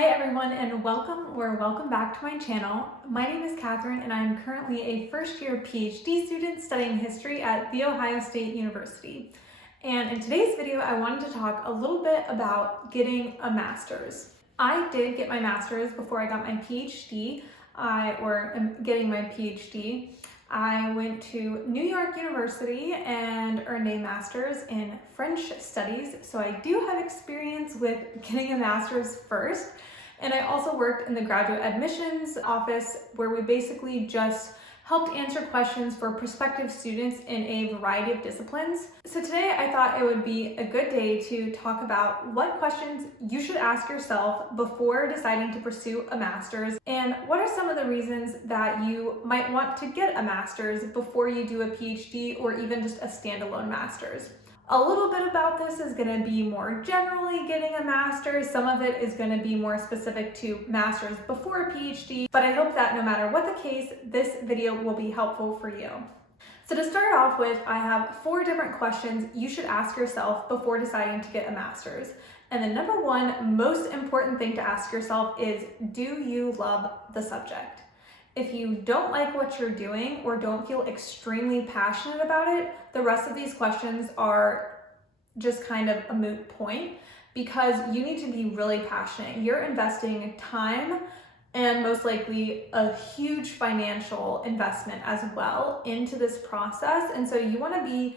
Hi everyone, and welcome back to my channel. My name is Catherine and I'm currently a first year PhD student studying history at The Ohio State University. And in today's video, I wanted to talk a little bit about getting a master's. I did get my master's before I got my PhD, or am getting my PhD. I went to New York University and earned a master's in French studies, so I do have experience with getting a master's first. And I also worked in the graduate admissions office where we basically just helped answer questions for prospective students in a variety of disciplines. So today I thought it would be a good day to talk about what questions you should ask yourself before deciding to pursue a master's, and what are some of the reasons that you might want to get a master's before you do a PhD or even just a standalone master's. A little bit about this is going to be more generally getting a master's. Some of it is going to be more specific to master's before a PhD, but I hope that no matter what the case, this video will be helpful for you. So to start off with, I have 4 different questions you should ask yourself before deciding to get a master's. And the number one most important thing to ask yourself is, do you love the subject? If you don't like what you're doing or don't feel extremely passionate about it, the rest of these questions are just kind of a moot point, because you need to be really passionate. You're investing time and most likely a huge financial investment as well into this process. And so you want to be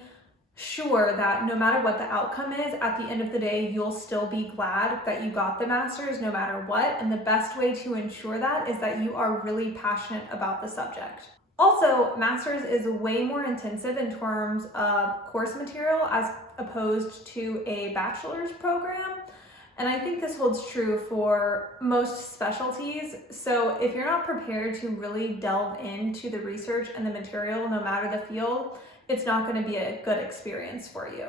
sure that no matter what the outcome is, at the end of the day, you'll still be glad that you got the master's no matter what. And the best way to ensure that is that you are really passionate about the subject. Also, master's is way more intensive in terms of course material as opposed to a bachelor's program. And I think this holds true for most specialties. So if you're not prepared to really delve into the research and the material, no matter the field, it's not going to be a good experience for you.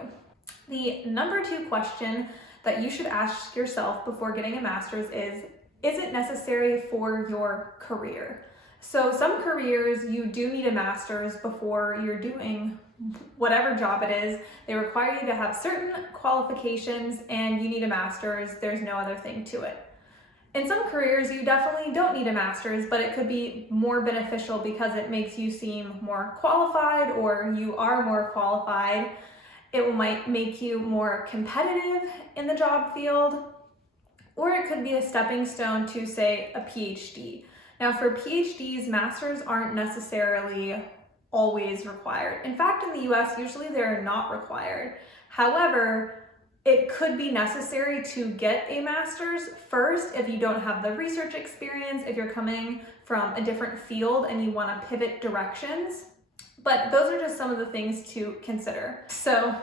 The number 2 question that you should ask yourself before getting a master's is it necessary for your career? So some careers, you do need a master's before you're doing whatever job it is. They require you to have certain qualifications and you need a master's. There's no other thing to it. In some careers, you definitely don't need a master's, but it could be more beneficial because it makes you seem more qualified, or you are more qualified. It might make you more competitive in the job field, or it could be a stepping stone to, say, a PhD. Now, for PhDs, masters aren't necessarily always required. In fact, in the US, usually they're not required. However, it could be necessary to get a master's first if you don't have the research experience, if you're coming from a different field and you want to pivot directions. But those are just some of the things to consider. So,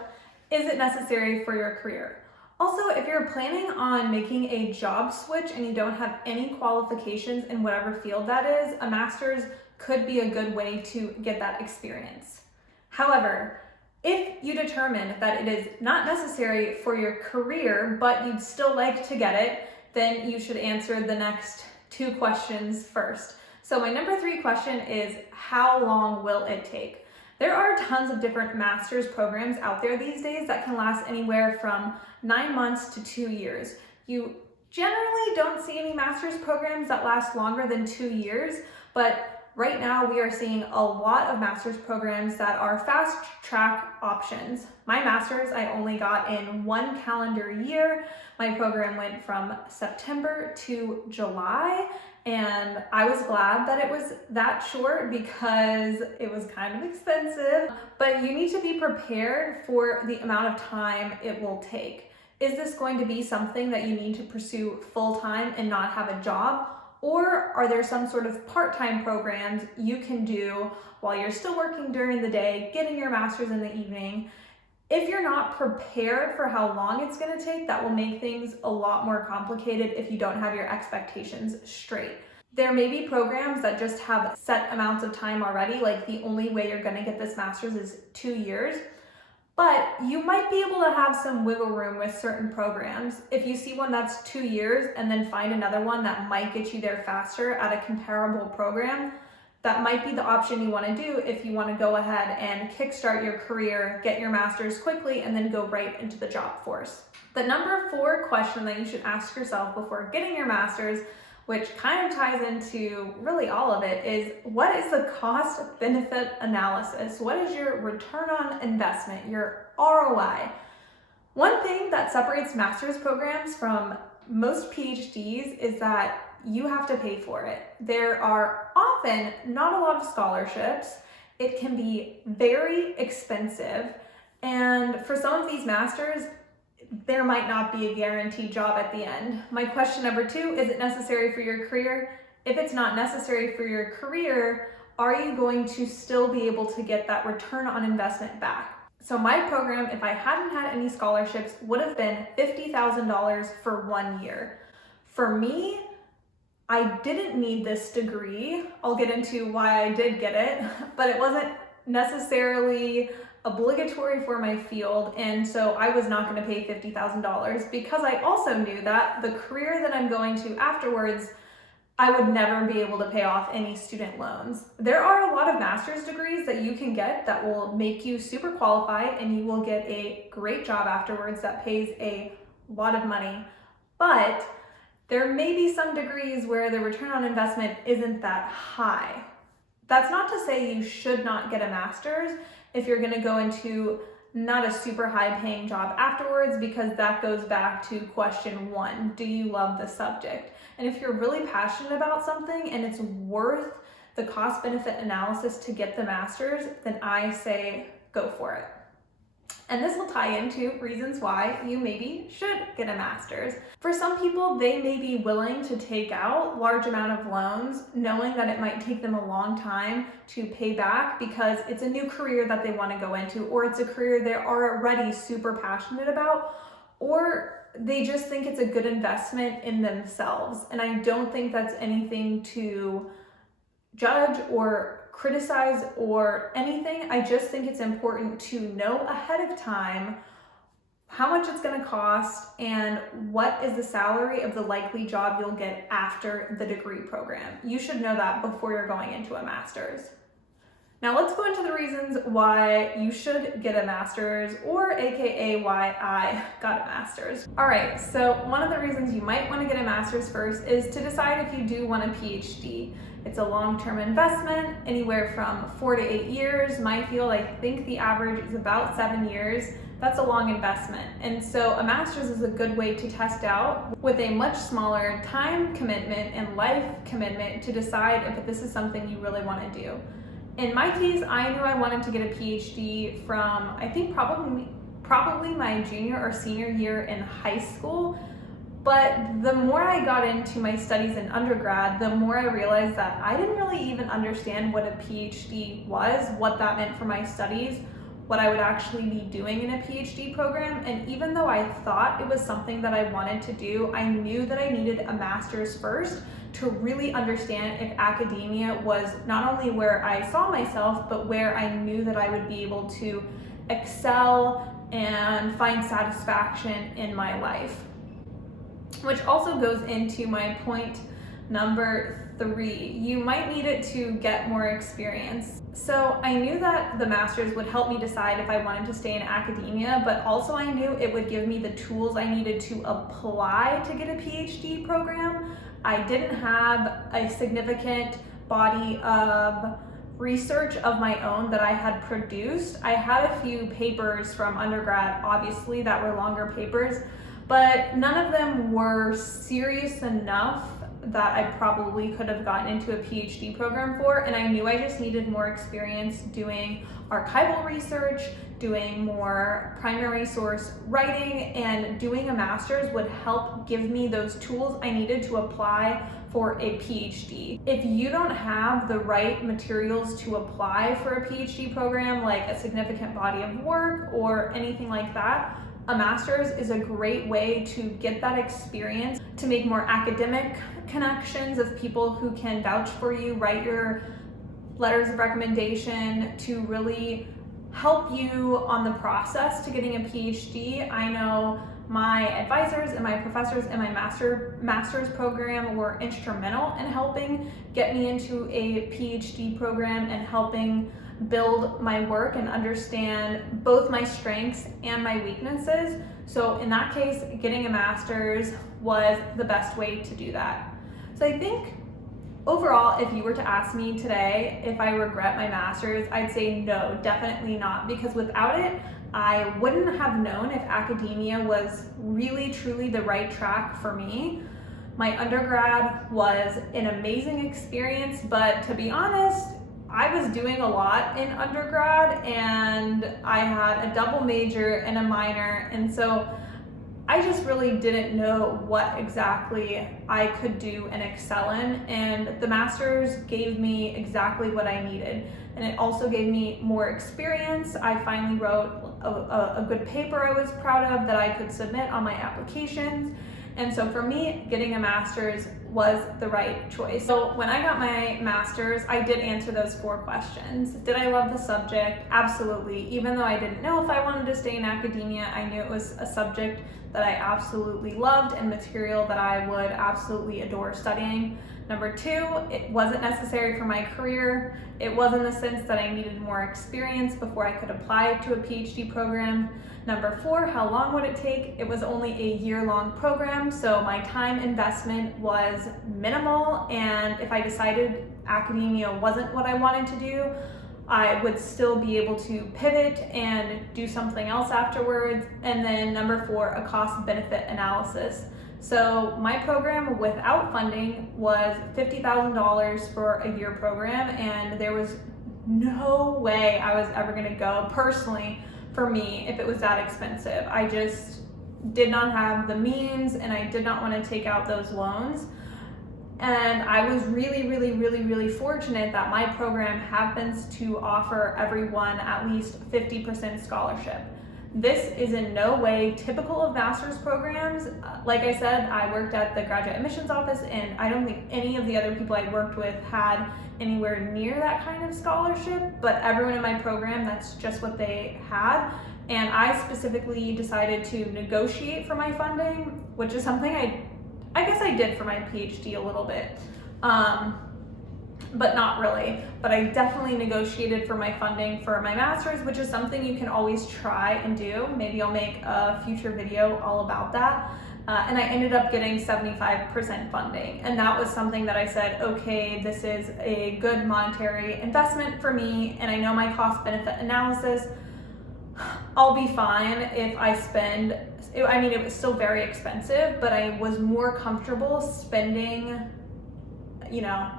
is it necessary for your career? Also, if you're planning on making a job switch and you don't have any qualifications in whatever field that is, a master's could be a good way to get that experience. However, if you determine that it is not necessary for your career, but you'd still like to get it, then you should answer the next 2 questions first. So my number 3 question is, how long will it take? There are tons of different master's programs out there these days that can last anywhere from 9 months to 2 years. You generally don't see any master's programs that last longer than 2 years, but right now we are seeing a lot of master's programs that are fast track options. My master's I only got in 1 calendar year. My program went from September to July, and I was glad that it was that short because it was kind of expensive. But you need to be prepared for the amount of time it will take. Is this going to be something that you need to pursue full-time and not have a job? Or are there some sort of part-time programs you can do while you're still working during the day, getting your master's in the evening? If you're not prepared for how long it's going to take, that will make things a lot more complicated if you don't have your expectations straight. There may be programs that just have set amounts of time already, like the only way you're going to get this master's is 2 years. But you might be able to have some wiggle room with certain programs. If you see one that's 2 years and then find another one that might get you there faster at a comparable program, that might be the option you want to do if you want to go ahead and kickstart your career, get your master's quickly, and then go right into the job force. The number 4 question that you should ask yourself before getting your master's, which kind of ties into really all of it, is what is the cost-benefit analysis? What is your return on investment, your ROI? One thing that separates master's programs from most PhDs is that you have to pay for it. There are often not a lot of scholarships. It can be very expensive. And for some of these masters, there might not be a guaranteed job at the end. My question number 2, is it necessary for your career? If it's not necessary for your career, are you going to still be able to get that return on investment back? So my program, if I hadn't had any scholarships, would have been $50,000 for 1 year. For me, I didn't need this degree. I'll get into why I did get it, but it wasn't necessarily obligatory for my field, and so I was not going to pay $50,000 because I also knew that the career that I'm going to afterwards, I would never be able to pay off any student loans. There are a lot of master's degrees that you can get that will make you super qualified and you will get a great job afterwards that pays a lot of money, but there may be some degrees where the return on investment isn't that high. That's not to say you should not get a master's if you're going to go into not a super high paying job afterwards, because that goes back to question 1, do you love the subject? And if you're really passionate about something and it's worth the cost benefit analysis to get the master's, then I say go for it. And this will tie into reasons why you maybe should get a master's. For some people, they may be willing to take out large amount of loans, knowing that it might take them a long time to pay back because it's a new career that they want to go into, or it's a career they're already super passionate about, or they just think it's a good investment in themselves. And I don't think that's anything to judge or criticize or anything. I just think it's important to know ahead of time how much it's going to cost and what is the salary of the likely job you'll get after the degree program. You should know that before you're going into a master's. Now let's go into the reasons why you should get a master's, or AKA why I got a master's. All right, so one of the reasons you might want to get a master's first is to decide if you do want a PhD. It's a long-term investment, anywhere from 4 to 8 years. My field, I think the average is about 7 years. That's a long investment. And so a master's is a good way to test out with a much smaller time commitment and life commitment to decide if this is something you really want to do. In my case, I knew I wanted to get a PhD from, I think probably my junior or senior year in high school. But the more I got into my studies in undergrad, the more I realized that I didn't really even understand what a PhD was, what that meant for my studies, what I would actually be doing in a PhD program. And even though I thought it was something that I wanted to do, I knew that I needed a master's first to really understand if academia was not only where I saw myself, but where I knew that I would be able to excel and find satisfaction in my life. Which also goes into my point number 3. You might need it to get more experience. So I knew that the master's would help me decide if I wanted to stay in academia, but also I knew it would give me the tools I needed to apply to get a PhD program. I didn't have a significant body of research of my own that I had produced. I had a few papers from undergrad, obviously, that were longer papers, but none of them were serious enough that I probably could have gotten into a PhD program for, and I knew I just needed more experience doing archival research, doing more primary source writing, and doing a master's would help give me those tools I needed to apply for a PhD. If you don't have the right materials to apply for a PhD program, like a significant body of work or anything like that, a master's is a great way to get that experience, to make more academic connections of people who can vouch for you, write your letters of recommendation, to really help you on the process to getting a PhD. I know my advisors and my professors in my master's program were instrumental in helping get me into a PhD program and helping build my work and understand both my strengths and my weaknesses. So in that case, getting a master's was the best way to do that. So I think overall, if you were to ask me today if I regret my master's, I'd say no, definitely not, because without it, I wouldn't have known if academia was really truly the right track for me. My undergrad was an amazing experience, but to be honest, I was doing a lot in undergrad and I had a double major and a minor, and so I just really didn't know what exactly I could do and excel in, and the master's gave me exactly what I needed, and it also gave me more experience. I finally wrote a good paper I was proud of that I could submit on my applications, and so for me, getting a master's was the right choice. So when I got my master's, I did answer those 4 questions. Did I love the subject? Absolutely. Even though I didn't know if I wanted to stay in academia, I knew it was a subject that I absolutely loved and material that I would absolutely adore studying. Number 2, it wasn't necessary for my career. It was in the sense that I needed more experience before I could apply to a PhD program. Number 4, how long would it take? It was only a year-long program, so my time investment was minimal, and if I decided academia wasn't what I wanted to do, I would still be able to pivot and do something else afterwards. And then number 4, a cost-benefit analysis. So my program without funding was $50,000 for a year program, and there was no way I was ever gonna go personally for me if it was that expensive. I just did not have the means and I did not want to take out those loans. And I was really fortunate that my program happens to offer everyone at least 50% scholarship. This is in no way typical of master's programs. Like I said, I worked at the graduate admissions office, and I don't think any of the other people I worked with had anywhere near that kind of scholarship, but everyone in my program, that's just what they had. And I specifically decided to negotiate for my funding, which is something I guess I did for my PhD a little bit, but not really. But I definitely negotiated for my funding for my master's, which is something you can always try and do. Maybe I'll make a future video all about that. And I ended up getting 75% funding. And that was something that I said, okay, this is a good monetary investment for me, and I know my cost benefit analysis, I'll be fine if I spend, I mean, it was still very expensive, but I was more comfortable spending, you know,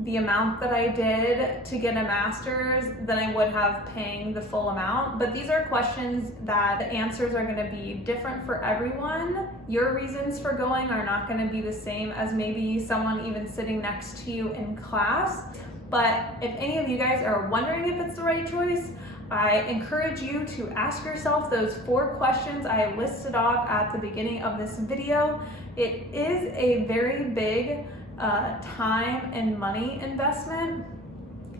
the amount that I did to get a master's than I would have paying the full amount. But these are questions that the answers are going to be different for everyone. Your reasons for going are not going to be the same as maybe someone even sitting next to you in class. But if any of you guys are wondering if it's the right choice, I encourage you to ask yourself those 4 questions I listed off at the beginning of this video. It is a very big time and money investment,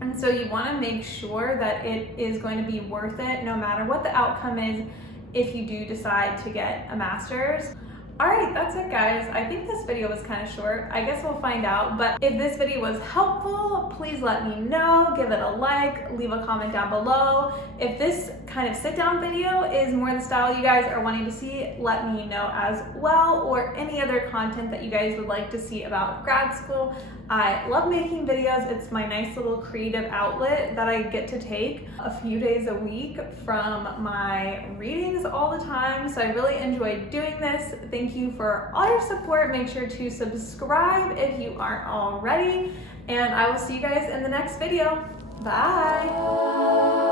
and so you want to make sure that it is going to be worth it no matter what the outcome is if you do decide to get a master's. Alright, that's it guys. I think this video was kind of short. I guess we'll find out, but if this video was helpful, please let me know. Give it a like, leave a comment down below. If this kind of sit-down video is more the style you guys are wanting to see, let me know as well, or any other content that you guys would like to see about grad school. I love making videos. It's my nice little creative outlet that I get to take a few days a week from my readings all the time. So I really enjoy doing this. Thank you for all your support. Make sure to subscribe if you aren't already, and I will see you guys in the next video. Bye.